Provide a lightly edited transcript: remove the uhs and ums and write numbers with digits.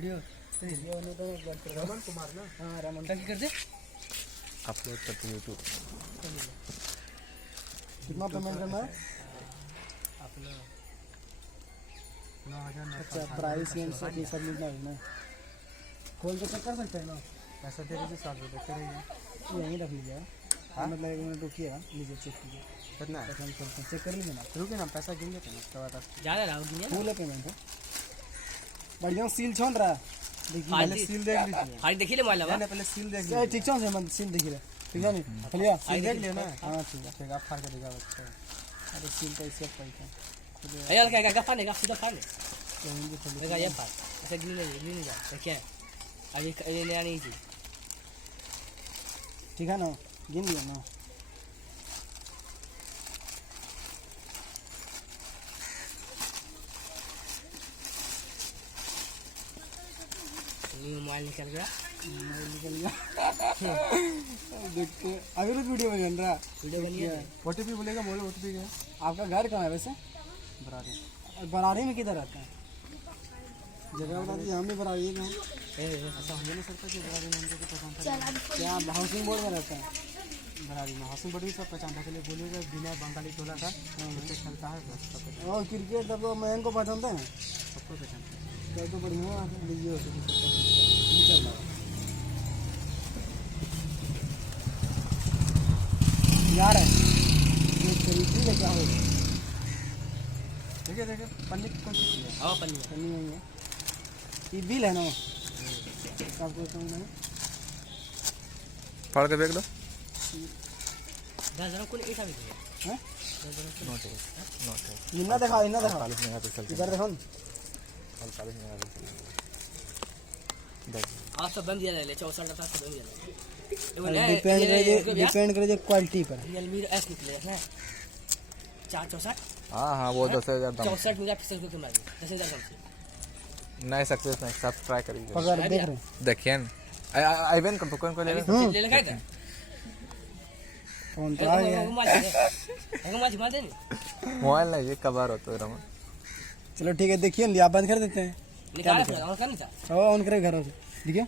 Video नहीं तो रमन कुमार ना। हाँ रमन क्या करते अपलोड करते यूट्यूब। कितना पेमेंट करना है अपना 9,000। अच्छा प्राइस ये सब लिखना है ना, खोल के चेक कर सकते हैं ना। पैसा दे दीजिए 7 रुपये करेंगे यहीं रख लीजिए। हाँ मतलब 1 मिनट रुकिए लीजिए चेक कीजिए कितना है चेक कर लीजिए ना। रुकिए ना पैसा गिन लेते हैं उसके बाद ज़्यादा रहा फुल पेमेंट है। बढ़िया सील छोड़ रहा है देखिए पहले सील देख लीजिए। हाँ देखिए ले मोबाइल ना पहले सील देख लीजिए। ठीक है मैं सील देखिए ठीक है नहीं चलिए सील देख लिया ना। हाँ ठीक है आप फाड़ के दिखा बच्चा। अरे सील तो इससे पैसा यार क्या फाड़ने का सीधा फाड़ ले ये फाड़ ऐसा गिन नहीं जा क्या है अभी ये नया नहीं थी ठीक है ना गिन लिया ना। मोबाइल निकल गया देखते अभी तो वीडियो बन रहा वीडियो ओटीपी बोलेगा बोलो ओटीपी क्या। आपका घर कहाँ है वैसे बरारी। बरारी में किधर रहता है जगह बता दीजिए हम भी बरारी में ऐसा हो नहीं सकता कि बरारी में हमको पहचान क्या हाउसिंग बोर्ड में रहता है बरारी में हाउसिंग बोर्ड भी सब पहचानता चलिए बोलिएगा बिना बंगाली टोला का क्रिकेट खेलता है और क्रिकेट तब तो मैं इनको पहचानते हैं सबको पहचानते हैं तो बढ़िया लीजिए चल रहा यार है ये खरीदी ले क्या हो देखिए देखिए पन्नी कौन सी है। हाँ पन्नी नहीं है ये बिल है ना आपको मैं फाड़ के देख लो 10,000 को एक आवे हैं नोट इतना देखा इधर देखो आप सब बंद दिया ले 64 का सब बंद दिया डिपेंड करे क्वालिटी पर रियलमी एस निकले हैं 464। हाँ हाँ वो 10,000 दाम 64 मेगापिक्सल को तुम 10,000 कम से नए सक्सेस में सब ट्राई करिए पकड़ देख रहे देखिए आइवन कर दुकान को ले ले लगा था फोन तो आ गया मोबाइल नहीं ये कवर होता है रमन। चलो ठीक है देखिए आप बंद कर देते हैं निकाल ऑन करनी था ऑन करे घर से ठीक है।